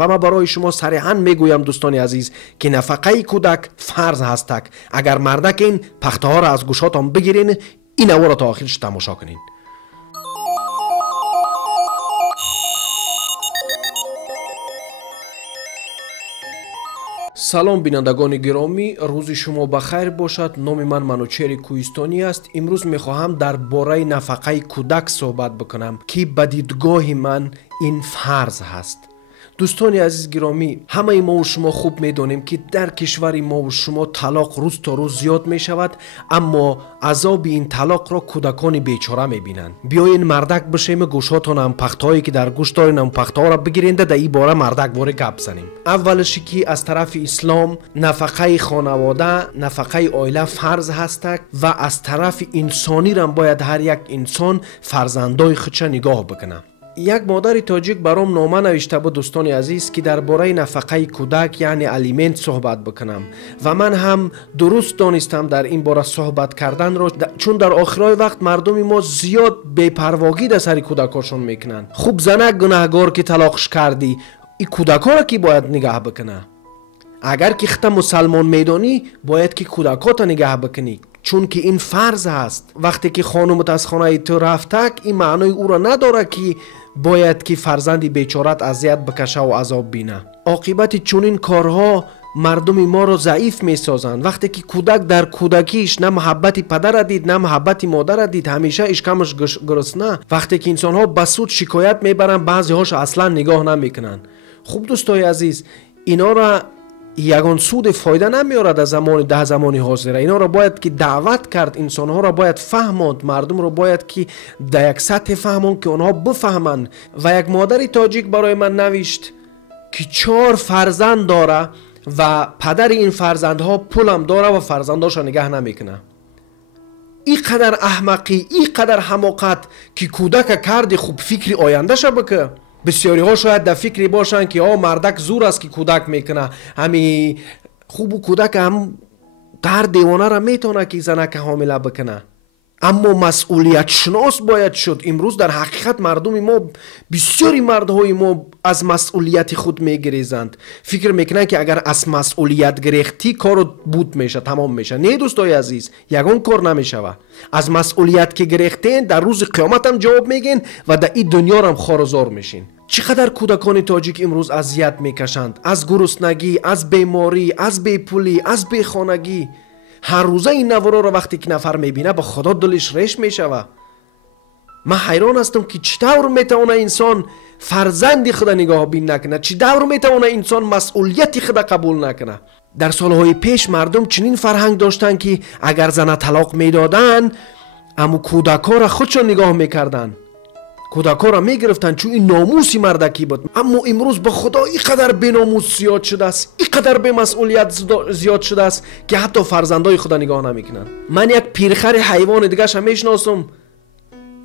و ما برای شما صریحاً میگویم دوستان عزیز که نفقه کودک فرض هستک. اگر مردک این پخته ها را از گوشاتان بگیرین، این را تا آخرش تماشا کنین. سلام بینندگان گرامی، روز شما بخیر باشد. نام من منوچهر کوهستانی است. امروز میخواهم در باره نفقه کودک صحبت بکنم که به دیدگاه من این فرض هست. دوستان عزیز گرامی، همه ما و شما خوب میدانیم که در کشور ما و شما طلاق روز تا روز زیاد می شود، اما عذاب این طلاق را کودکان بیچاره میبینند. بیاین مردک بشیم، گوشاتون هم پختهایی که در گوش دارین هم پخته ها را بگیرنده در این باره مردک واره گپ زنیم. اولشی که از طرف اسلام نفقه خانواده، نفقه عائله فرض هستک و از طرف انسانی را باید هر یک انسان فرزندای خودش نگاه بکنه. یک مادر تاجیک برام نامه نوشته بود دوستان عزیز که درباره نفقه کودک یعنی الیمنت صحبت بکنم و من هم درست دانستم در این باره صحبت کردن را، چون در آخرای وقت مردم ما زیاد بی‌پرواگی در سر کودکاشون میکنن. خوب زنک گناهگار که طلاقش کردی، این کودکا را کی باید نگاه بکنه؟ اگر که خودت مسلمان میدانی باید که کودکات نگاه بکنی، چون که این فرض هست. وقتی که خانومت از خانه تو رفتک، این معنای او را نداره که باید که فرزندی بیچارت اذیت بکشه و عذاب بینه. عاقبت چنین کارها مردم ما را ضعیف می سازند. وقتی که کودک در کودکیش نه محبت پدر دید نه محبت مادر دید، همیشه اشکمش گرسنه. وقتی که انسان ها به سود شکایت میبرن، بعضی هاش اصلا نگاه نمیکنن. خوب دوستای عزیز، اینا را یگان سود فایده نمیاره در زمان حاضر. اینا را باید که دعوت کرد، انسانها را باید فهماند، مردم را باید که در یک سطح فهماند که آنها بفهمند. و یک مادر تاجیک برای من نوشت که 4 فرزند داره و پدر این فرزندها پولم داره و فرزنداش را نگه نمیکنه. این قدر احمقی، این قدر حماقت که کودک کرد خوب فکری آینده شه بکه. بسیاری ها شاید در فکری باشن که مردک زور است که کودک میکنه، همی خوب کودک هم در دیوانه را میتونه که زنک حامله بکنه. اما مسئولیت شناس باید شد. امروز در حقیقت مردم ما، بسیاری مردهای ما از مسئولیت خود میگریزند. فکر میکنن که اگر از مسئولیت گرفتی کار بود میشه، تمام میشه. نه دوستای عزیز، یگان کار نمیشه. از مسئولیت که گرفتین در روز قیامت هم جواب میگین و در این دنیا هم خارزار میشین. چقدر کودکان تاجیک امروز اذیت میکشند، از گرسنگی، از بیماری، از بیپولی، از بیخانگی. هر روزه این نوارا رو وقتی که نفر میبینه به خدا دلش ریش میشوه. من حیران هستم که چطور میتونه انسان فرزندی خدا نگاه بین نکنه، چطور میتونه انسان مسئولیتی خدا قبول نکنه. در سالهای پیش مردم چنین فرهنگ داشتن که اگر زن طلاق میدادن، اما کودکا را خودشون نگاه میکردن، کودکا را میگرفتن چون این ناموسی مردکی بود. اما امروز به خدا اینقدر بی ناموس زیاد شده است، اینقدر بی مسئولیت زیاد شده است که حتی فرزندای خدا نگاه نمیکنن. من یک پیرخر حیوان دیگه هم میشناسم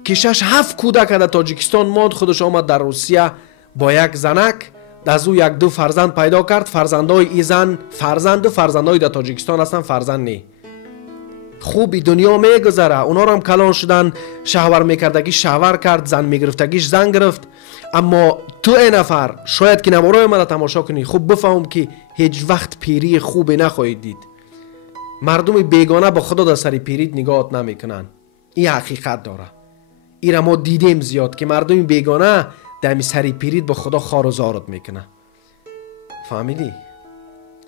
که 6-7 کودک در تاجیکستان ماند. خودش آمد در روسیه با یک زنک، از او 1-2 فرزند پیدا کرد. فرزندای ای زن فرزندای در تاجیکستان هستن، فرزند نی. خوبی دنیا میگذره. اونا رو هم کلان شدن، شهور میکردگی شهور کرد، زن میگرفتگیش زن گرفت. اما تو این نفر شاید که نمارای من تماشا کنی، خوب بفهم که هیچ وقت پیری خوبی نخواهید دید. مردم بیگانه با خدا در سر پیریت نگاهت نمیکنن. این حقیقت داره. این ما دیدیم زیاد که مردم بیگانه در سر پیریت با خدا خار و زارت میکنه.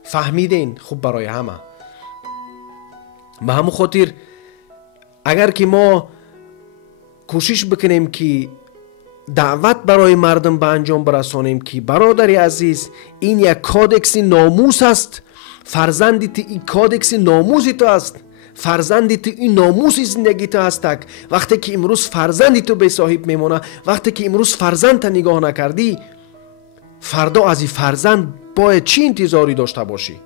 فهمیدین؟ خوب برای همه. به همون خاطر اگر که ما کوشش بکنیم که دعوت برای مردم به انجام برسانیم که برادری عزیز، این یک کادکس ناموس است، فرزندی این کادکس ناموسی تو است، فرزندی تو این ناموسی زندگی تو هستک. وقتی که امروز فرزندی تو به صاحب میمونه، وقتی که امروز فرزند تا نگاه نکردی، فردا از این فرزند باید چی انتظاری داشته باشی؟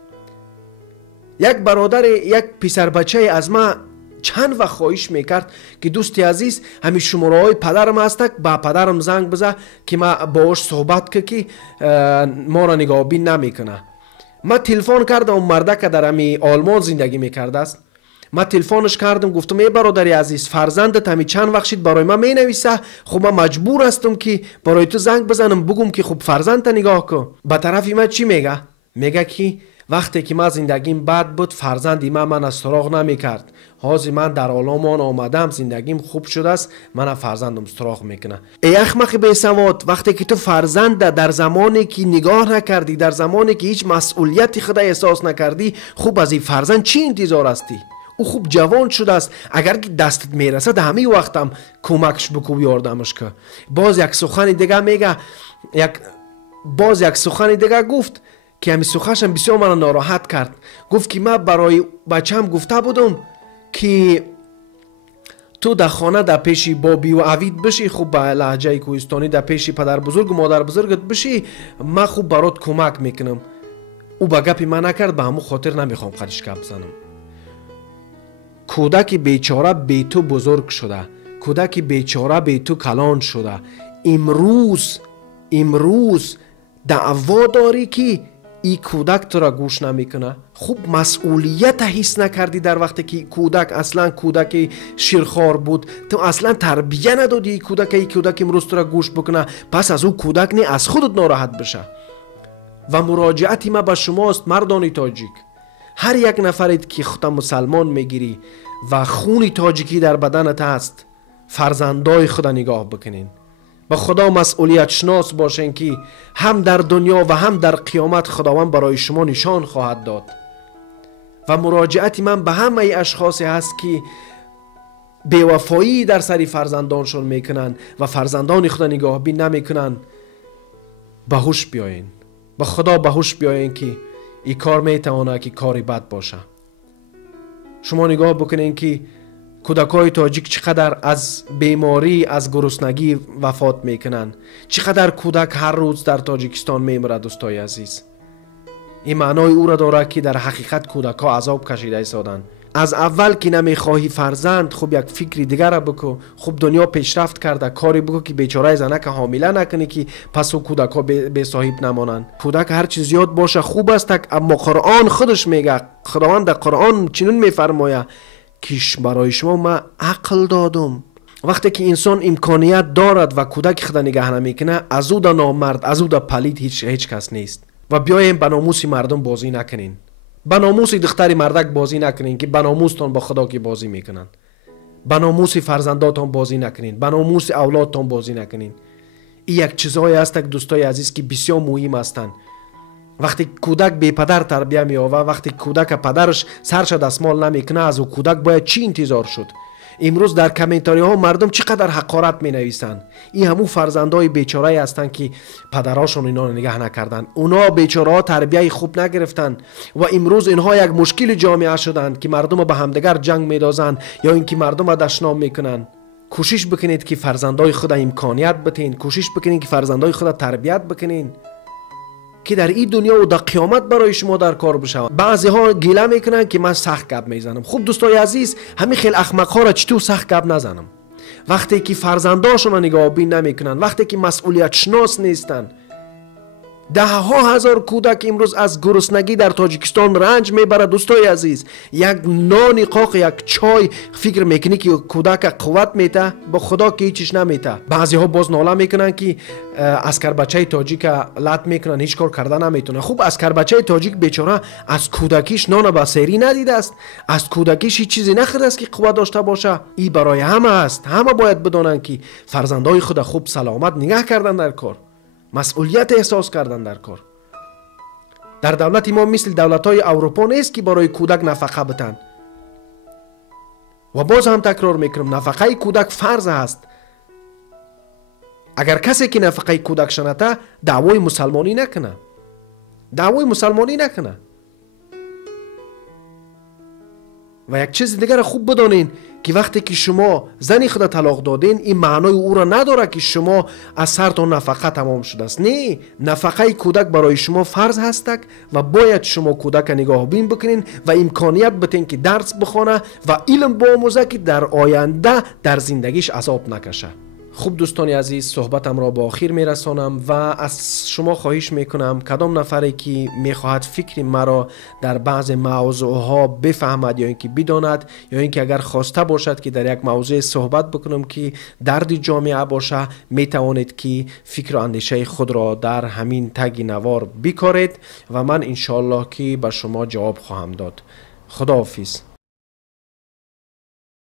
یک برادر، یک پسر بچه از ما چند وقت خواهش میکرد که دوستی عزیز همین شماره های پدرم هستک، با پدرم زنگ بزن که ما باهاش صحبت که ما را نگاه بین نمیکنه. ما تلفن کردم، اون مرده که در همی آلمان زندگی میکرده است. من تلفنش کردم گفتم ای برادری عزیز فرزندت همین چند وقت شد برای من مینویسه، خب من مجبور هستم که برای تو زنگ بزنم بگم که خب فرزندت نگاه کن. به طرفی من چی میگه؟ میگه که وقتی که من زندگیم بد بود فرزندی من از سراغ نمیکرد، حاضی من در عالمان آمدم زندگیم خوب شده است من فرزندم سراغ میکنه. ای احمق بی سواد، وقتی که تو فرزند در زمانی که نگاه نکردی، در زمانی که هیچ مسئولیتی خود احساس نکردی، خوب از این فرزند چی انتظار هستی؟ او خوب جوان شده است، اگر که دستت میرسه در همین وقت هم کمکش بکو یاردمش که. باز یک سخن دیگه میگه، باز یک سخن دیگه گفت که همین سخنش هم بسیار من ناراحت کرد. گفت که من برای بچم گفته بودم که تو در خانه در پیش بابی و عوید بشی، خوب به لهجه کوهستانی در پیش پدر بزرگ و مادر بزرگت بشی، من خوب برات کمک میکنم. او به گپی من نکرد، به همون خاطر نمیخوام قدش گپ بزنم. کودک بیچاره بی تو بزرگ شده، کودک بیچاره بی تو کلان شده. امروز دعوا داری که این کودک تو را گوش نمیکنه. خوب مسئولیت حس نکردی در وقتی که کودک اصلا کودک شیرخوار بود، تو اصلا تربیه ندادی کودک امروز تو را گوش بکنه، پس از او کودک نه از خودت ناراحت بشه. و مراجعتی ما به شماست مردان تاجیک، هر یک نفرید که خودت مسلمان میگیری و خون تاجیکی در بدنت هست، فرزندای خود نگاه بکنین. با خدا مسئولیت شناس باشین که هم در دنیا و هم در قیامت خداوند برای شما نشان خواهد داد. و مراجعتی من به همه اشخاصی هست که بیوفایی در سری فرزندانشون میکنن و فرزندان خدا نگاه بین نمیکنن، به هوش بیاین، با خدا به هوش بیاین که این کار میتونه که کاری بد باشه. شما نگاه بکنین که کودکای تاجیک چقدر از بیماری، از گرسنگی وفات میکنن، چقدر کودک هر روز در تاجیکستان میمیره. دوستای عزیز، این معنای او را داره که در حقیقت کودک ها عذاب کشیده ایستادن. از اول که نمیخواهی فرزند، خب یک فکری دیگر را بکو. خب دنیا پیشرفت کرده، کاری بکو که بیچاره زنک حامله نکنی که پس او کودک ها به صاحب نمانند. کودک هر چیز یاد باشه خوب است، اما قرآن خودش میگه، خداوند در قرآن چنین میفرماید که برای شما من عقل دادم. وقتی که انسان امکانیت دارد و کودک خود نگه نمیکنه، از او در نامرد، از او در پلید هیچ کس نیست. و بیایم به ناموس مردم بازی نکنین، به ناموس دختر مردک بازی نکنین که به ناموستان با خدا که بازی میکنن. به ناموس فرزنداتان بازی نکنین، به ناموس اولادتان بازی نکنین. این یک چیزایی هست که دوستای عزیز که بسیار مهم هستند. وقتی کودک بی پدر تربیه می‌یابه، وقتی کودک پدرش سرش دستمال نمیکنه، از او کودک باید چی انتظار شد؟ امروز در کامنتاری ها مردم چقدر حقارت می نویسن. این همون فرزندای بیچاره هستن که پدراشون اینا رو نگه نکردن، اونا بیچاره ها تربیه خوب نگرفتن و امروز اینها یک مشکل جامعه شدن که مردم به همدیگر جنگ می‌دازن یا اینکه مردم دشنام میکنن. کوشش بکنید که فرزندای خود امکانیت بدین، کوشش بکنید که فرزندای خود تربیت بکنین که در این دنیا و در قیامت برای شما در کار بشه. بعضی ها گله میکنن که من سخت گپ میزنم. خوب دوستای عزیز، همین خیلی احمق ها را چطور سخت گپ نزنم؟ وقتی که فرزنداشون نگاه بین نمیکنن، وقتی که مسئولیت شناس نیستن. ده ها هزار کودک امروز از گرسنگی در تاجیکستان رنج میبره. دوستای عزیز، یک نان قاق، یک چای، فکر میکنی که کودک قوت میته؟ با خدا که هیچیش نمیته. بعضی ها باز ناله میکنن که اسکر بچه تاجیک لط میکنن، هیچ کار کردن نمیتونه. خوب اسکر بچه تاجیک بیچاره از کودکیش نان بسیری ندیده است، از کودکیش هیچ چیزی نخورده است که قوت داشته باشه. این برای همه است. همه باید بدونن که فرزندای خود خوب سلامت نگه کردن در کار، مسئولیت احساس کردن در کار. در دولت ما مثل دولت‌های اروپا نیست که برای کودک نفقه بدن. و باز هم تکرار میکنم، نفقه کودک فرض است. اگر کسی که نفقه کودک شنته، دعوای مسلمانی نکنه، دعوای مسلمانی نکنه. و یک چیز دیگر خوب بدانین که وقتی که شما زنی خود طلاق دادین، این معنای او را نداره که شما از سرتان نفقه تمام شده است. نه، نفقه کودک برای شما فرض هست و باید شما کودک نگاه بین بکنین و امکانیت بدین که درس بخونه و علم بیاموزه که در آینده در زندگیش عذاب نکشه. خوب دوستان عزیز، صحبتم را به آخر میرسانم و از شما خواهش میکنم کدام نفری که میخواهد فکر مرا در بعض موضوعها بفهمد یا اینکه بداند یا اینکه اگر خواسته باشد که در یک موضوع صحبت بکنم که درد جامعه باشه، میتوانید که فکر و اندیشه خود را در همین تگ نوار بکارید و من انشالله که به شما جواب خواهم داد. خداحافظ.